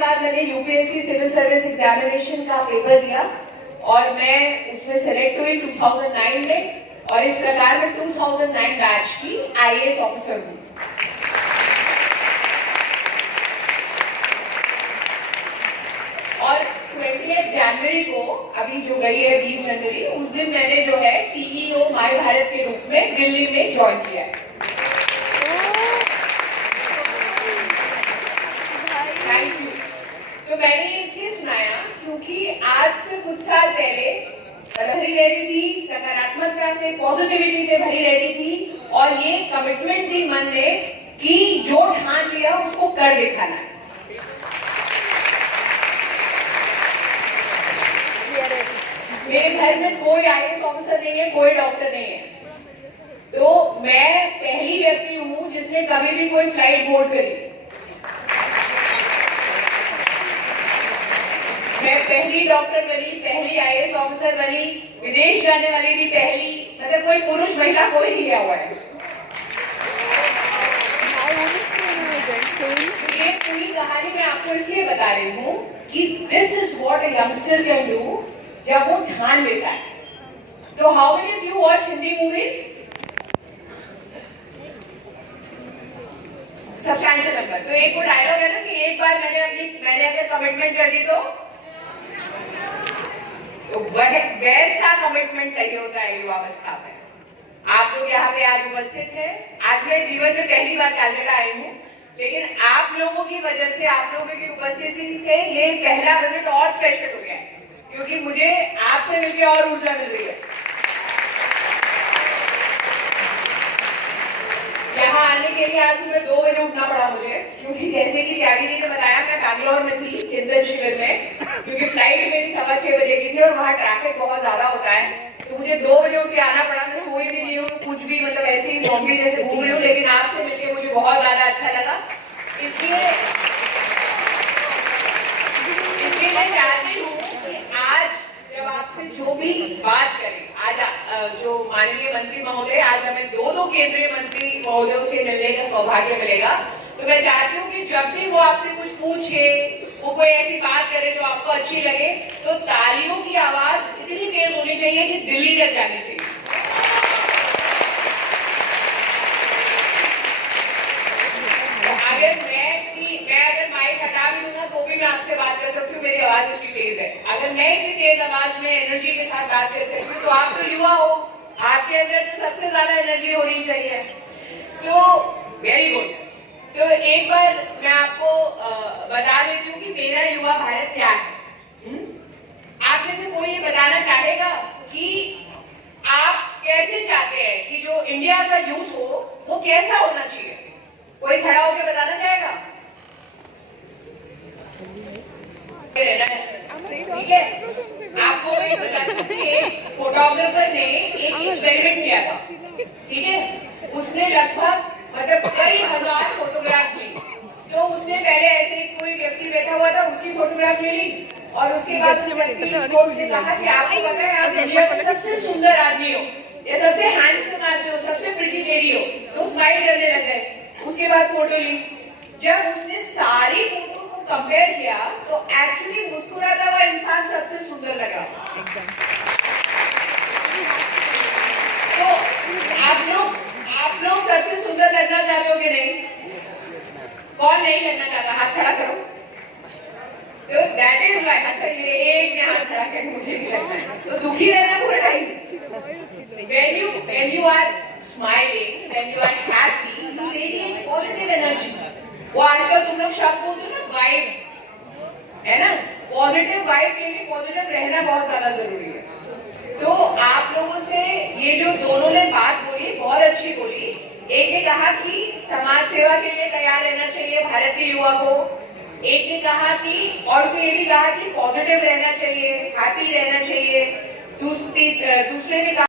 बाद मैंने UPSC civil service examination का पेपर दिया और मैं उसमें सेलेक्ट हुई 2009 में, और इस प्रकार मैं 2009 बैच की आईएएस ऑफिसर हूँ। और 20 जनवरी को, अभी जो गई है 20 जनवरी, उस दिन मैंने जो है सीईओ माय भारत के रूप में दिल्ली में ज्वाइन किया है। Thank you. तो मैंने इसलिए सुनाया क्योंकि आज से कुछ साल पहले भरी रहती थी, सकारात्मकता से, पॉजिटिविटी से भरी रहती थी, और ये कमिटमेंट थी मन में कि जो ठान लिया उसको कर दिखाना है। मेरे घर में कोई आईएएस ऑफिसर नहीं है, कोई डॉक्टर नहीं है, तो मैं पहली व्यक्ति हूं जिसने कभी भी कोई फ्लाइट बोर्ड करी। मैं पहली डॉक्टर बनी, पहली आईएएस ऑफिसर बनी, विदेश जाने वाली भी पहली, मतलब कोई पुरुष महिला कोई नहीं गया हुआ है। तो ये पूरी कहानी मैं आपको इसलिए बता रही हूँ कि this is what a youngster can do जब वो ठान लेता है। तो how many of you watch Hindi movies? Substantial number. तो एक वो डायलॉग है ना कि एक बार मैंने अगर कमिटमेंट कर दी तो वैसा कमिटमेंट चाहिए होता है युवावस्था में। आप लोग यहाँ पे आज उपस्थित हैं। आज मैं जीवन में पहली बार कलकत्ता आई हूँ, लेकिन आप लोगों की वजह से, आप लोगों की उपस्थिति से ये पहला विजिट और स्पेशल हो गया है, क्योंकि मुझे आपसे मिलकर और ऊर्जा मिल रही है। यहाँ आने के लिए आज सुबह 2 बजे उठना पड़ा मुझे, क्योंकि जैसे कि त्यागी जी ने बताया, मैं बैंगलोर में थी चिंतन शिविर में, क्योंकि फ्लाइट मेरी 6:15 बजे की थी और वहाँ ट्रैफिक बहुत ज्यादा होता है, तो मुझे 2 बजे उठ के आना पड़ा। मैं सोई भी नहीं हूँ, कुछ भी, मतलब ऐसे ही ज़ॉम्बी जैसे घूम रही हूँ, लेकिन आपसे मिलकर मुझे बहुत ज्यादा अच्छा लगा। इसलिए मैं चाहती हूँ कि आज जब आपसे जो भी बात करें, आज जो माननीय मंत्री महोदय, आज हमें 2 केंद्रीय मंत्री महोदयों से मिलने का सौभाग्य मिलेगा, तो मैं चाहती हूँ कि जब भी वो आपसे कुछ पूछे, वो कोई ऐसी बात करे जो आपको अच्छी लगे, तो तालियों की आवाज इतनी तेज होनी चाहिए कि दिल्ली तक जानी चाहिए। अगर माइक हटा भी दूं ना, तो भी मैं आपसे बात कर सकती हूँ, मेरी आवाज इतनी तेज है। अगर मैं इतनी तेज आवाज में एनर्जी के साथ बात कर सकती हूँ, तो आप तो युवा हो, आपके अंदर तो सबसे ज्यादा एनर्जी होनी चाहिए। तो वेरी गुड। तो एक बार मैं आपको बता देती हूँ कि मेरा युवा भारत क्या है। आप में से कोई ये बताना चाहेगा कि आप कैसे चाहते हैं कि जो इंडिया का यूथ हो वो कैसा होना चाहिए? कोई खड़ा होकर बताना चाहेगा? ठीक है, आपको मैं बताती हूँ कि एक फोटोग्राफर ने एक एक्सपेरिमेंट किया था, ठीक है। उसने लगभग कई हजार फोटोग्राफ्स ली। तो उसने पहले ऐसे कोई व्यक्ति बैठा हुआ था, उसकी फोटोग्राफ ले ली, और उसके बाद उस व्यक्ति को उसने कहा कि आपको पता है आप दुनिया में सबसे सुंदर आदमी हो, या सबसे हैंडसम आदमी हो, सबसे प्रिटी लेडी हो, तो स्माइल करने लग गए। उसके बाद फोटो ली। जब उसने सारी फोटो को कंपेयर किया, तो एक्चुअली मुस्कुराता हुआ इंसान सबसे सुंदर लगा। तो आप लोग सबसे सुंदर लगना चाहते हो कि नहीं? कौन नहीं लगना चाहता? हाथ खड़ा करो। तो दैट इज वाई। अच्छा, ये एक ने हाथ खड़ा किया, मुझे नहीं लगना है, तो दुखी रहना पूरा time. When you are smiling, when you are happy, you radiate positive energy. वो आजकल तुम लोग शब्द बोलते हो ना, वाइब, है ना? पॉजिटिव वाइब के लिए पॉजिटिव रहना बहुत ज्यादा जरूरी है। तो आप लोगों से ये जो दोनों ने बात बोली, बहुत अच्छी बोली। एक ने कहा कि समाज सेवा के लिए तैयार रहना चाहिए भारतीय युवा को, एक ने कहा कि, और उसने ये भी कहा कि पॉजिटिव रहना चाहिए, हैप्पी रहना चाहिए, दूसरे ने कहा